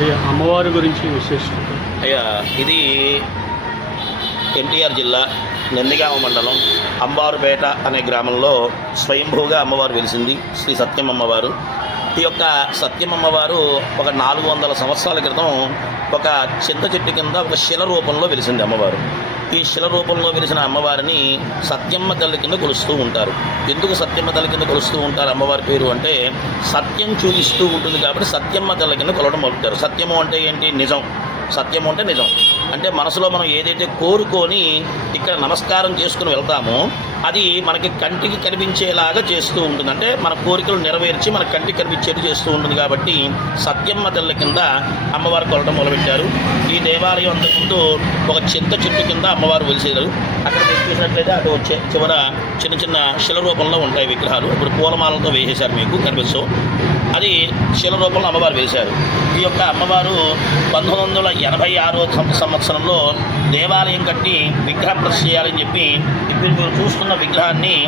అయ్యా అమ్మవారి గురించి విశేషం. అయ్యా ఇది ఎన్టీఆర్ జిల్లా నందిగామ మండలం అంబారుపేట అనే గ్రామంలో స్వయంభూగా అమ్మవారు వెలిసింది శ్రీ సత్యం అమ్మవారు ఈ యొక్క సత్యం అమ్మవారు ఒక నాలుగు వందల సంవత్సరాల క్రితం ఒక చింత చెట్టు కింద ఒక శిల రూపంలో వెలిసింది అమ్మవారు. ఈ శిల రూపంలో వెలిసిన అమ్మవారిని సత్యమ్మ తల్లి కింద కొలుస్తూ ఉంటారు. ఎందుకు సత్యమ్మ తల్లి కింద కొలుస్తూ ఉంటారు అమ్మవారి పేరు అంటే సత్యం చూపిస్తూ ఉంటుంది కాబట్టి సత్యమ్మ తల్లి కింద కొలవడం మొదలుతారు సత్యము అంటే ఏంటి? నిజం. సత్యము అంటే నిజం. అంటే మనసులో మనం ఏదైతే కోరుకొని ఇక్కడ నమస్కారం చేసుకుని వెళ్తామో అది మనకి కంటికి కనిపించేలాగా చేస్తూ ఉంటుంది. అంటే మన కోరికలు నెరవేర్చి మన కంటికి కనిపించేది చేస్తూ ఉంటుంది కాబట్టి సత్యమ్మ తల్లి కింద అమ్మవారు కొలటం మొదలుపెట్టారు. ఈ దేవాలయం అంతకుముందు ఒక చింత చెట్టు కింద అమ్మవారు వెలిసేరు అక్కడ మీరు చూసినట్లయితే అటు వచ్చే చివర చిన్న చిన్న శిల రూపంలో ఉంటాయి విగ్రహాలు. ఇప్పుడు పూలమాలతో వేసేశారు మీకు కనిపిస్తూ. అది శిల రూపంలో అమ్మవారు వేశారు. ఈ యొక్క అమ్మవారు పంతొమ్మిది వందల ఎనభై ఆరో సం- సంవత్సరంలో దేవాలయం కట్టి విగ్రహ చేయాలని చెప్పి ఇప్పుడు మీరు చూస్తున్న విగ్రహాన్ని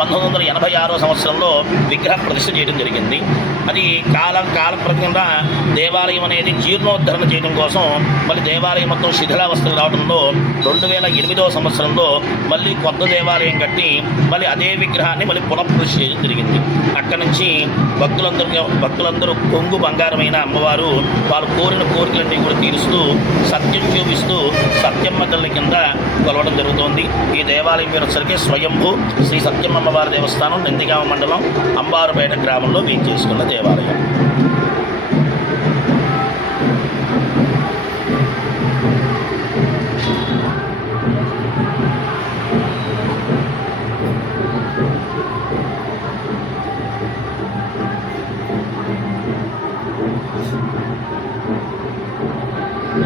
పంతొమ్మిది వందల ఎనభై ఆరో సంవత్సరంలో విగ్రహ ప్రతిష్ఠ చేయడం జరిగింది. అది కాలం కాలం ప్రకారంగా దేవాలయం అనేది జీర్ణోద్ధరణ చేయడం కోసం మళ్ళీ దేవాలయం మొత్తం శిథిలావస్థకు రావడంలో రెండు వేల ఎనిమిదో సంవత్సరంలో మళ్ళీ కొత్త దేవాలయం కట్టి మళ్ళీ అదే విగ్రహాన్ని మళ్ళీ పునఃపృష్టి చేయడం జరిగింది. అక్కడి నుంచి భక్తులందరూ భక్తులందరూ కొంగు బంగారమైన అమ్మవారు వారు కోరిన కోరికలన్నీ కూడా తీరుస్తూ సత్యం చూపిస్తూ సత్యమ్మ తల్లి కింద కొలవడం జరుగుతోంది. ఈ దేవాలయం పేరు వచ్చరికి స్వయంభూ శ్రీ సత్యమ్మవారి దేవస్థానం నందిగామ మండలం అంబారుపేట గ్రామంలో వీచేసుకున్న చేసుకున్న దేవాలయం.